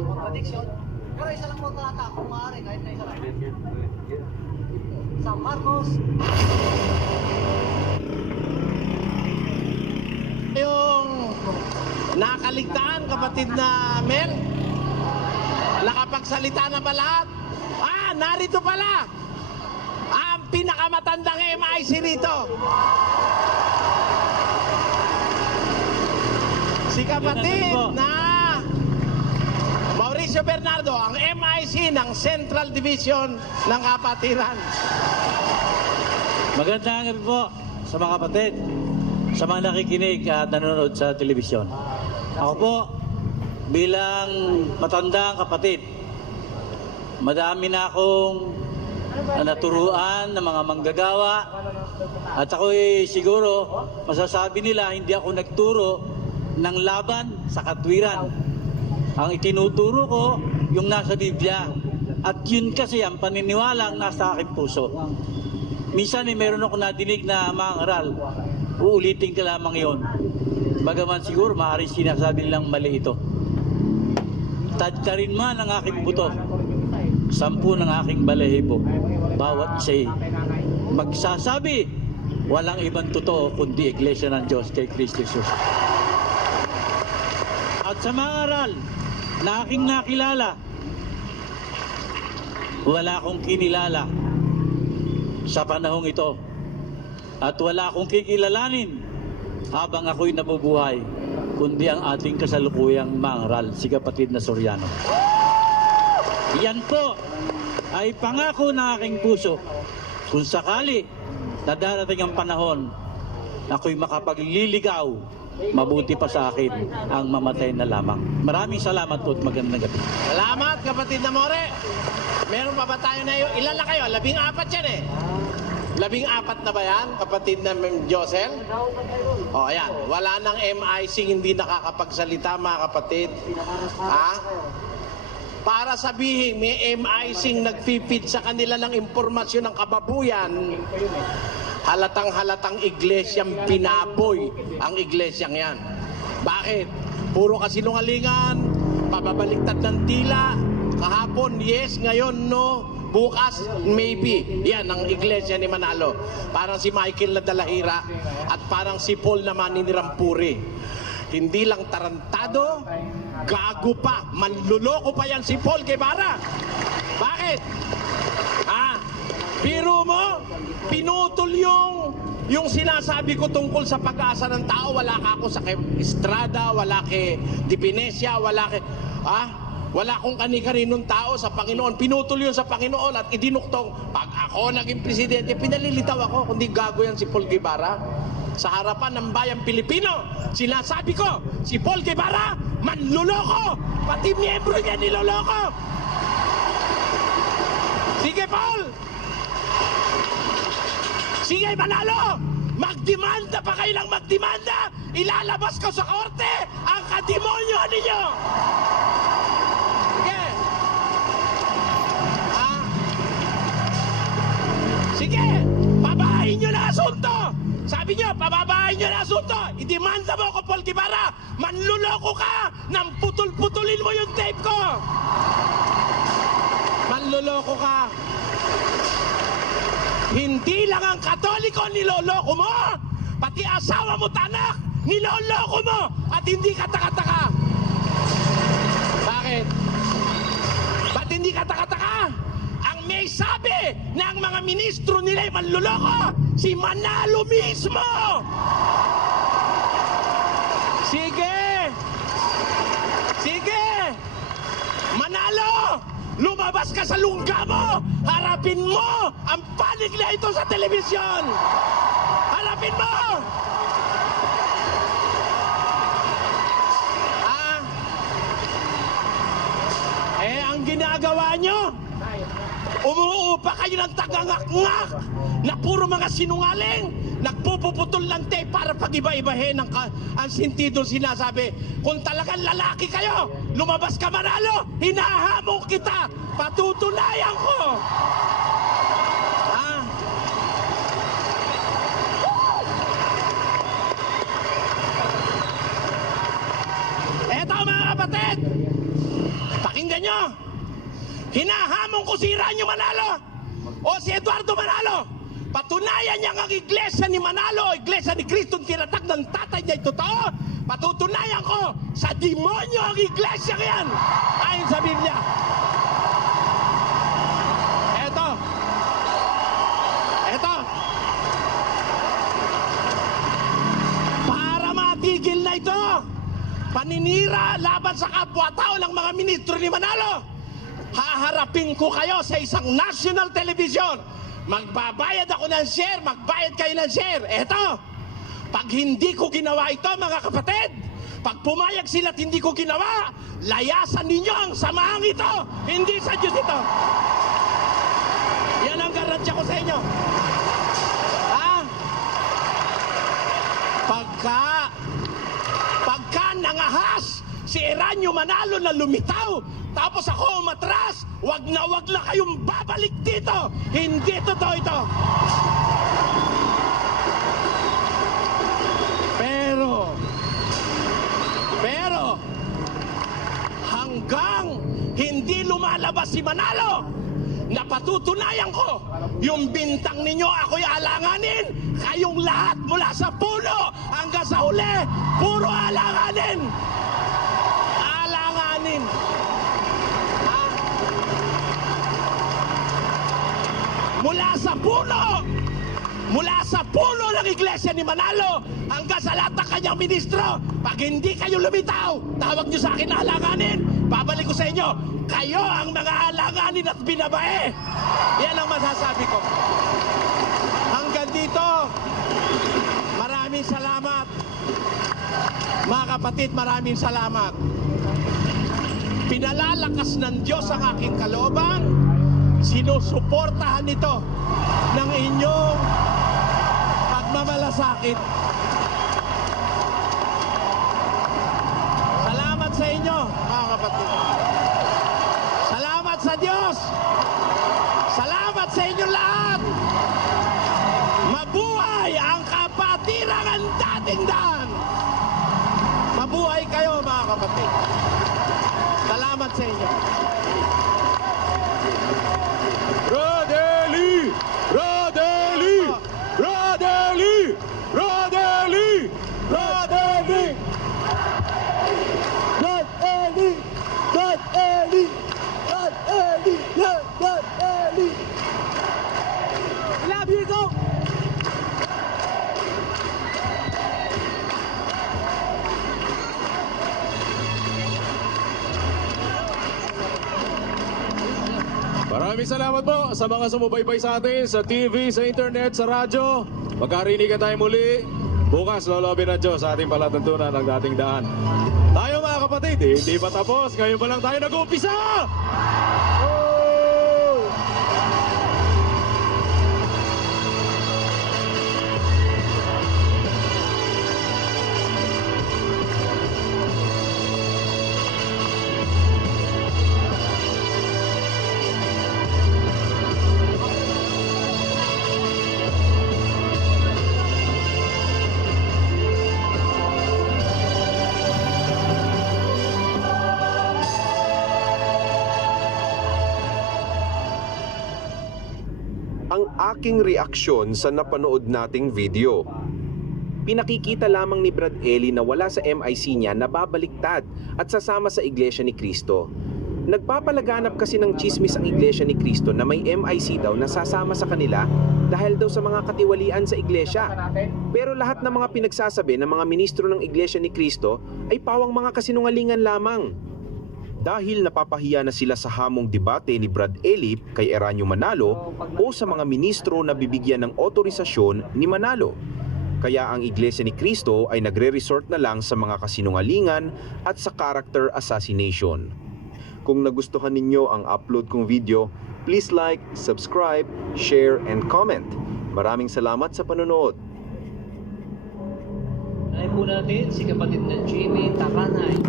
Contradiction. Pero isa lang kontrata, kung maaari, kahit na isa lang. San Marcos. Yung nakaligtaan, kapatid na Mel, nakapagsalita na ba lahat? Narito pala ang pinakamatandang MIC rito. Si kapatid na Mauricio Bernardo, ang MIC ng Central Division ng Kapatiran. Magandang gabi po sa mga kapatid, sa mga nakikinig at nanonood sa telebisyon. Ako po, bilang matandang kapatid, madami na akong naturuan ng mga manggagawa at ako'y siguro masasabi nila hindi ako nagturo ng laban sa katwiran. Ang itinuturo ko yung nasa Biblia at yun kasi ang paniniwalang nasa aking puso. Minsan meron ako nadinig na mga aral, uulitin ka lamang yon. Bagaman siguro maaaring sinasabi nilang mali ito. Tadka rin man ang aking buto, 10 ng aking balahibo, bawat isa'y magsasabi, walang ibang totoo kundi Iglesia ng Diyos kay Kristo Jesus. At sa mga aral na aking nakilala, wala akong kinilala sa panahong ito at wala akong kikilalanin habang ako'y nabubuhay kundi ang ating kasalukuyang mangaral, si kapatid na Soriano. Yan po ay pangako ng aking puso. Kung sakali na darating ang panahon, ako'y makapagliligaw, mabuti pa sa akin ang mamatay na lamang. Maraming salamat po at magandang gabi. Salamat, kapatid na More. Meron pa ba tayo na yun? Ilan na kayo? 14 yan eh. 14 na ba yan, kapatid na Josel? O, ayan. Wala nang MIC, hindi nakakapagsalita, mga kapatid. Para sabihin, may MIC nagpipid sa kanila ng impormasyon ng kababuyan, halatang-halatang iglesyang pinaboy ang iglesyang yan. Bakit? Puro kasinungalingan, pababaliktad ng tila, kahapon yes, ngayon no, bukas maybe. Yan ang iglesia ni Manalo. Parang si Michael na Dalahira at parang si Paul na Maninirampuri. Hindi lang tarantado, gago pa, manluloko pa yan si Paul Guevara. Bakit? Biro mo, pinutol yung sinasabi ko tungkol sa pag-asa ng tao. Wala ka ako sa Estrada, wala kay Dipinesia, wala akong kani-kaninong tao sa Panginoon. Pinutol yun sa Panginoon at idinuktong. Pag ako naging presidente, pinalilitaw ako, kundi gago yan si Paul Guevara. Sa harapan ng bayang Pilipino, sinasabi ko, si Paul Guevara, manluloko, pati miyembro niya niloloko. Sige, Paul! Sige, Manalo! Magdemanda pa kayo ng magdemanda! Ilalabas ko sa korte ang kademonyo ninyo! Sige! Sige! Pabahain nyo na asunto! Sabi nyo, pababahain nyo na asunto! Idemanda mo ko, Paul Guevara! Manluloko ka! Nang putol-putulin mo yung tape ko! Manluloko ka! Hindi lang ang Katoliko niloloko mo, pati asawa mo, tanak, niloloko mo at hindi ka taka-taka. Bakit? Ba't hindi ka taka-taka? Ang may sabi na ang mga ministro nila ay manloloko, si Manalo mismo! Sige! Sige! Manalo! Lumabas ka sa lungga mo! Harapin mo ang panig na ito sa telebisyon! Harapin mo! Ang ginagawa nyo, umuupa kayo ng tagangak-ngak na puro mga sinungaling, nagpupuputol ng tape para pag-iba-ibahin ang sentido sinasabi. Kung talagang lalaki kayo, lumabas ka, Manalo, hinahamon kita, patutunayan ko. Eto, mga kapatid, pakinggan nyo. Hinahamon ko si Eranio Manalo o si Eduardo Manalo. Patunayan niya ang iglesia ni Manalo o iglesia ni Cristo tinatag ng tatay niya ay totoo. Patutunayan ko sa demonyo ang iglesia yan ayon sa Biblia. Eto, para matigil na ito, paninira laban sa kapwa-tao ng mga ministro ni Manalo, haharapin ko kayo sa isang national television. Magbabayad ako ng share, magbayad kayo ng share. Eto, pag hindi ko ginawa ito, mga kapatid, pag pumayag sila at hindi ko ginawa, layasan ninyo ang samahang ito, hindi sa Diyos ito. Yan ang garansya ko sa inyo. Ha? Pagka nangahas si Eranio Manalo na lumitaw, tapos ako umatras, wag na kayong babalik dito. Hindi totoo ito. Pero, hanggang hindi lumalabas si Manalo, napatutunayan ko, yung bintang ninyo ako'y alanganin, kayong lahat mula sa puno hanggang sa huli, puro alanganin. Alanganin. Ha? Mula sa puno ng iglesia ni Manalo hanggang sa lahat ng kanyang ministro, pag hindi kayo lumitaw, tawag nyo sa akin na alanganin, babalik ko sa inyo, kayo ang mga alanganin at binabae. Yan ang masasabi ko. Hanggang dito, maraming salamat. Mga kapatid, maraming salamat. Pinalalakas ng Diyos ang aking kalooban. Sinusuportahan ito ng inyong pagmamalasakit. Salamat sa inyo, mga kapatid. Salamat sa Diyos. Salamat sa inyong lahat. Mabuhay ang kapatirangan dating daan. Mabuhay kayo, mga kapatid. Salamat sa inyo. Rodeli! Rodeli! Rodeli! Rodeli! Rodeli! Rodeli! Rodeli! Rodeli! Rodeli! Love you, go! Maraming salamat po sa mga sumubaybay sa atin sa TV, sa internet, sa radyo. Magkarinigan tayo muli. Bukas, lolobin ng Diyos sa ating palatuntunan ng dating daan. Tayo mga kapatid, hindi pa tapos. Ngayon pa lang tayo nag-uumpisa! Ang aking reaksyon sa napanood nating video. Pinakikita lamang ni Brad Eli na wala sa MIC niya na babaliktad at sasama sa Iglesia ni Cristo. Nagpapalaganap kasi ng chismis ang Iglesia ni Cristo na may MIC daw na sasama sa kanila dahil daw sa mga katiwalian sa Iglesia. Pero lahat ng mga pinagsasabi ng mga ministro ng Iglesia ni Cristo ay pawang mga kasinungalingan lamang. Dahil napapahiya na sila sa hamong debate ni Brad Eli kay Eranio Manalo o sa mga ministro na bibigyan ng otorisasyon ni Manalo. Kaya ang Iglesia ni Cristo ay nagre-resort na lang sa mga kasinungalingan at sa character assassination. Kung nagustuhan ninyo ang upload kong video, please like, subscribe, share, and comment. Maraming salamat sa panonood. Ay po natin si kapatid na Jimmy Takanay.